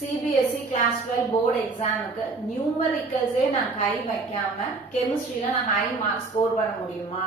CBSE class 12 board எக்ஸாமுக்கு நியூமரிக்கல்ஸே நான் கை வைக்காம கெமிஸ்ட்ரியில நான் ஹை மார்க் ஸ்கோர் பண்ண முடியுமா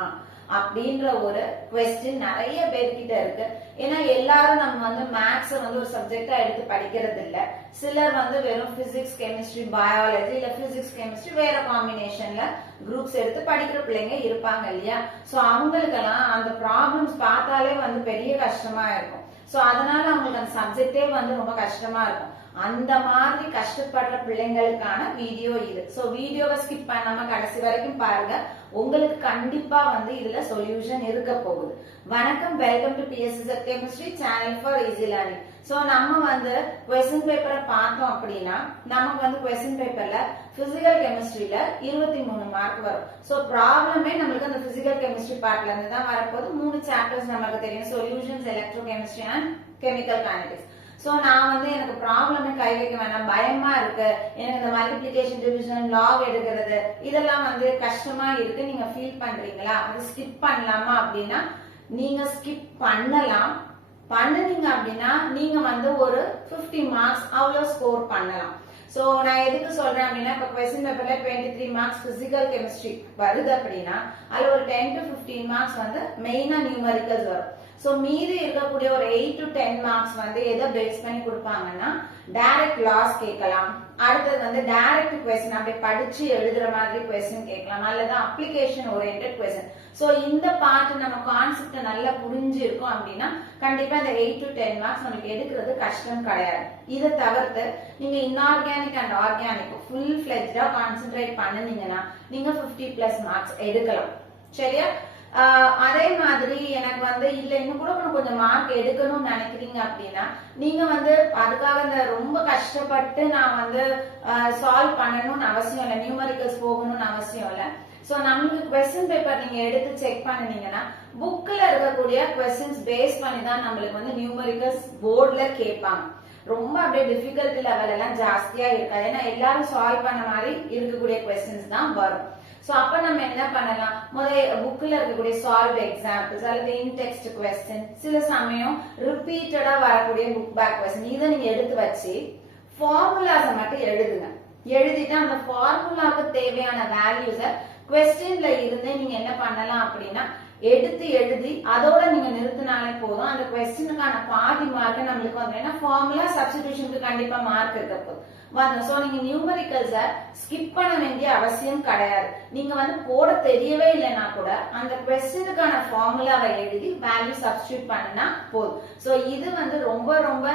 அப்படின்ற ஒரு கொஸ்டின் நிறைய பேர்கிட்ட இருக்கு. ஏன்னா எல்லாரும் நம்ம வந்து மேத்ஸ் வந்து ஒரு சப்ஜெக்டா எடுத்து படிக்கிறது இல்ல. சிலர் வந்து வெறும் பிசிக்ஸ் கெமிஸ்ட்ரி பயாலஜி இல்ல பிசிக்ஸ் கெமிஸ்ட்ரி வேற காம்பினேஷன்ல குரூப்ஸ் எடுத்து படிக்கிற பிள்ளைங்க இருப்பாங்க இல்லையா. சோ அவங்களுக்கெல்லாம் அந்த ப்ராப்ளம்ஸ் பார்த்தாலே வந்து பெரிய கஷ்டமா இருக்கும். சோ அதனால அவங்களுக்கு அந்த சப்ஜெக்டே வந்து ரொம்ப கஷ்டமா இருக்கும். அந்த மாதிரி கஷ்டப்படுற பிள்ளைங்களுக்கான வீடியோ இது. சோ வீடியோவை ஸ்கிப் பண்ணாம கடைசி வரைக்கும் பாருங்க. உங்களுக்கு கண்டிப்பா வந்து இதுல சொல்யூஷன் இருக்க போகுது. வணக்கம், welcome to PSSR chemistry channel for easy learning. So நம்ம வந்து கொஸ்டின் பேப்பரை பார்த்தோம் அப்படின்னா நமக்கு வந்து கொஸ்டின் பேப்பர்ல பிசிக்கல் கெமிஸ்ட்ரியில 23 மார்க் வரும். சோ ப்ராப்ளமே நம்மளுக்கு அந்த பிசிக்கல் கெமிஸ்ட்ரி பார்ட்ல இருந்து தான் வரப்போது. 3 சாப்டர்ஸ் நமக்கு தெரியும், solutions, electro chemistry and chemical kinetics. So நான் வந்து எனக்கு ப்ராப்ளமே கை வைக்க வேணாம், பயமா இருக்கு, எனக்கு இந்த மல்டிபிளிகேஷன் டிவிஷன் லாக் எடுக்கிறது இதெல்லாம் வந்து கஷ்டமா இருக்கு, நீங்க ஃபீல் பண்றீங்களா, அது ஸ்கிப் பண்ணலாமா அப்படின்னா நீங்க ஸ்கிப் பண்ணலாம். பண்ணுனீங்க அப்படின்னா நீங்க வந்து ஒரு 50 மார்க்ஸ் அவ்வளவு ஸ்கோர் பண்ணலாம். சோ நான் எதுக்கு சொல்றேன் அப்படின்னா இப்ப கொஸ்டின் பேப்பர்ல 23 மார்க்ஸ் பிசிக்கல் கெமிஸ்ட்ரி வருது அப்படின்னா அதுல ஒரு 10 to 15 மார்க்ஸ் வந்து மெயினா நியூமரிக்கல்ஸ் வரும். சோ மீதி இருக்கக்கூடிய ஒரு 8 to 10 மார்க்ஸ் வந்து எதை பேஸ் பண்ணி கொடுப்பாங்கன்னா டைரக்ட் லாஸ் கேட்கலாம், அடுத்தது வந்து டைரக்ட் கொஸ்டின் அப்படியே படிச்சு எழுதுற மாதிரி கொஸ்டின் கேட்கலாம், அல்லது அப்ளிகேஷன் ஓரியன்டட் கொஸ்டின். சோ இந்த பார்ட் நம்ம கான்செப்ட் நல்லா புரிஞ்சு இருக்கும் அப்படின்னா கண்டிப்பா இந்த 8 to 10 மார்க்ஸ் நமக்கு எடுக்கிறது கஷ்டம் கிடையாது. இதை தவிர்த்து நீங்க இன்ஆர்கானிக் அண்ட் ஆர்கானிக் ஃபுல் ஃபிளெஜ்டா கான்சென்ட்ரேட் பண்ணுனீங்கன்னா நீங்க 50+ மார்க்ஸ் எடுக்கலாம். சரியா? அதே மாதிரி எனக்கு வந்து இல்ல இன்னும் கூட கொஞ்சம் மார்க் எடுக்கணும்னு நினைக்கிறீங்க அப்படின்னா நீங்க வந்து அதுக்காக இந்த ரொம்ப கஷ்டப்பட்டு நான் வந்து சால்வ் பண்ணணும்னு அவசியம் இல்லை, நியூமரிக்கல்ஸ் போகணும்னு அவசியம் இல்லை. சோ நம்மளுக்கு கொஸ்டின் பேப்பர் நீங்க எடுத்து செக் பண்ணினீங்கன்னா புக்ல இருக்கக்கூடிய கொஸ்டின்ஸ் பேஸ் பண்ணி தான் நம்மளுக்கு வந்து நியூமரிக்கல்ஸ் போர்ட்ல கேட்பாங்க. ரொம்ப அப்படியே டிஃபிகல்ட்டி லெவல் எல்லாம் ஜாஸ்தியா இருக்காது, ஏன்னா எல்லாரும் சால்வ் பண்ண மாதிரி இருக்கக்கூடிய கொஸ்டின்ஸ் தான் வரும். சோ அப்ப நம்ம என்ன பண்ணலாம், முதல்ல புக்ல இருக்கக்கூடிய சால்வ் எக்ஸாம்பிள்ஸ் அல்லது இன்டெக்ஸ்ட் கொஸ்டின், சில சமயம் ரிப்பீட்டடா வரக்கூடிய புக் பேக் கொஸ்டின், இதை நீங்க எடுத்து வச்சு ஃபார்முலாஸை மட்டும் எழுதுங்க. எழுதிட்டு அந்த ஃபார்முலாவுக்கு தேவையான வேல்யூஸை கொஸ்டின்ல இருந்து நீங்க என்ன பண்ணலாம் அப்படின்னா எடுத்து எழுதி அதோட நீங்க நிறுத்தினாலே போதும். அந்த கொஸ்டினுக்கான பாதி மார்க் நம்மளுக்கு வந்து ஏன்னா ஃபார்முலா சப்ஸ்டிடியூஷனுக்கு கண்டிப்பா மார்க் இருக்க போகுது வந்து. சோ நீங்க நியூமரிக்கல்ஸ ஸ்கிப் பண்ண வேண்டிய அவசியம் கிடையாது. நீங்க வந்து போட தெரியவே இல்லைன்னா கூட அந்த கொஸ்டினுக்கான ஃபார்முலாவை எழுதி வேல்யூ சப்ஸ்டிடியூட் பண்ணா போதும். சோ இது வந்து ரொம்ப ரொம்ப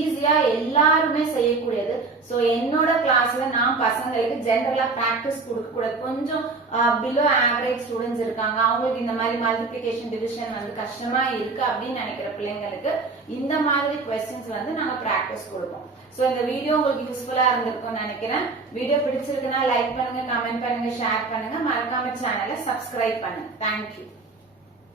ஈஸியா எல்லாருமே செய்யக்கூடியது. சோ என்னோட கிளாஸ்ல நான் பசங்களுக்கு ஜெனரலா பிராக்டிஸ் கொடுக்க கூடாது. கொஞ்சம் பிலோ ஆவரேஜ் ஸ்டூடெண்ட்ஸ் இருக்காங்க, அவங்களுக்கு இந்த மாதிரி மல்டிபிளிகேஷன் டிவிஷன் வந்து கஷ்டமா இருக்கு அப்படின்னு நினைக்கிற பிள்ளைங்களுக்கு இந்த மாதிரி கொஸ்டின்ஸ் வந்து நாங்க பிராக்டிஸ் கொடுப்போம். சோ இந்த வீடியோ உங்களுக்கு யூஸ்ஃபுல்லா இருந்திருக்கும்னு நினைக்கிறேன். வீடியோ பிடிச்சிருக்குன்னா லைக் பண்ணுங்க, கமெண்ட் பண்ணுங்க, ஷேர் பண்ணுங்க, மறக்காம சேனலை சப்ஸ்கிரைப் பண்ணுங்க. தேங்க்யூ.